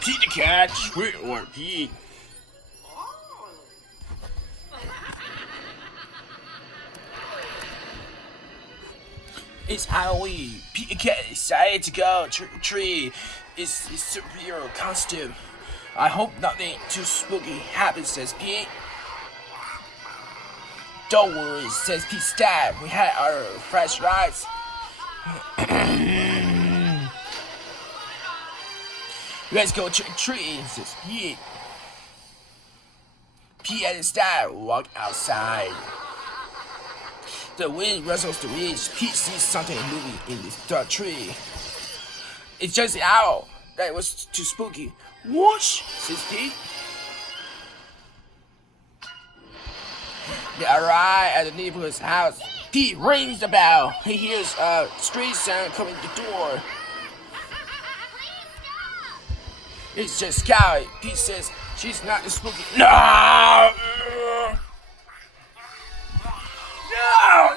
Pete the cat, trick or Pete. It's Halloween. Pete the cat excited to go trick or treat. It's his superhero costume. I hope nothing too spooky happens, says Pete. Don't worry, says Pete's dad. We had our fresh rides. Let's go trick or treating, says Pete. Pete and his dad walk outside. The wind rustles the leaves. Pete sees something moving in the tree. It's just an owl. That was too spooky. Whoosh, says Pete. They arrive at the neighborhood's house. Pete rings the bell. He hears a street sound coming to the door. It's just Scout. Pete says she's not the spooky. No! No!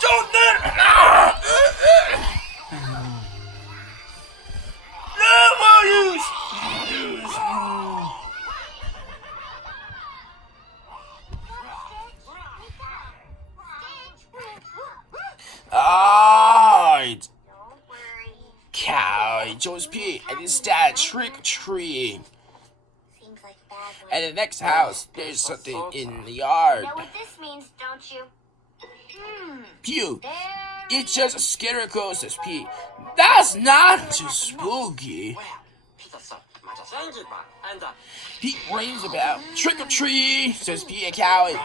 Don't let her! No, use! Alright. Cow joins Pete and his dad trick or treating. At the next house, there's something in the yard. Know what this means, don't you? Pew! It's just a scarecrow, says Pete. That's not too spooky. Pete rings the bell. Trick or treat, says Pete and Cowie.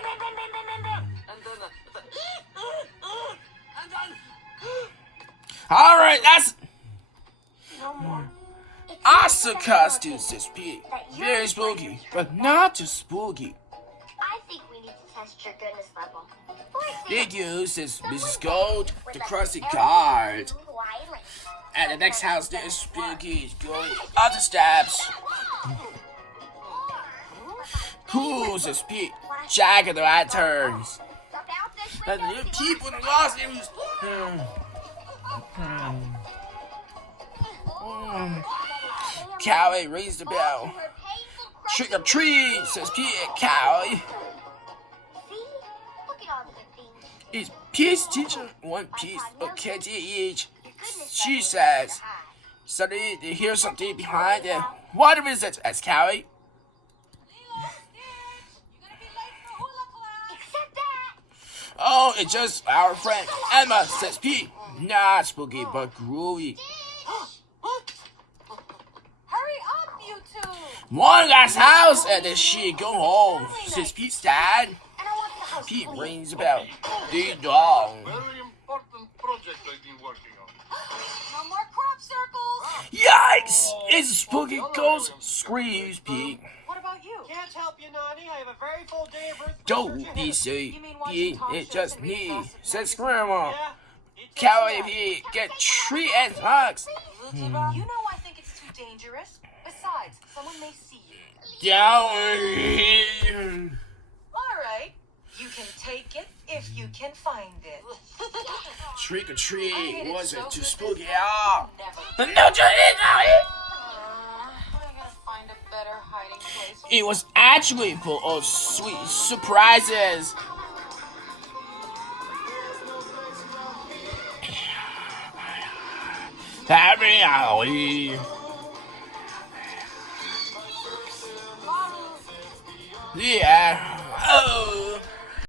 Alright, that's awesome costume, says Pete. Very spooky, but not too spooky. I think we need to test your goodness level. They do, says Mrs. Gold, the crusty guard. At the next house, there's spooky going up the steps. Cool, says Pete. Jack of the Lanterns. And the people in Los Angeles. Cowie rings the bell. Trick or treat, says Pete and Cowie. It's Pete's teacher one piece of candy each. She says. Suddenly they hear something behind them. What is it? Asks Cowie. Oh, it's just our friend Emma, says Pete. Not spooky, but groovy. Hurry up, you two! One last house, and then she go home, says Pete's dad. Pete rings the bell. Ding dong. Very important project I've been working on. No more crop circles! Yikes! It's a spooky ghost, screams Pete. What about you? Can't help you, Nani. I have a very full day of earth Don't research be ahead. silly, You mean watching Pete. talk It's shows just and reading me, gossip says magazines? Grandma. Yeah. it takes Cowie that. Pete, get treat and hugs. You know I think it's too dangerous. Besides, someone may see you. Down. All right. You can take it if you can find it. Trick or treat I hate it wasn't so too good spooky this at all. Never. No, just I gotta find a better hiding place. it was actually full of sweet surprises. Happy Halloween. Yeah. Oh.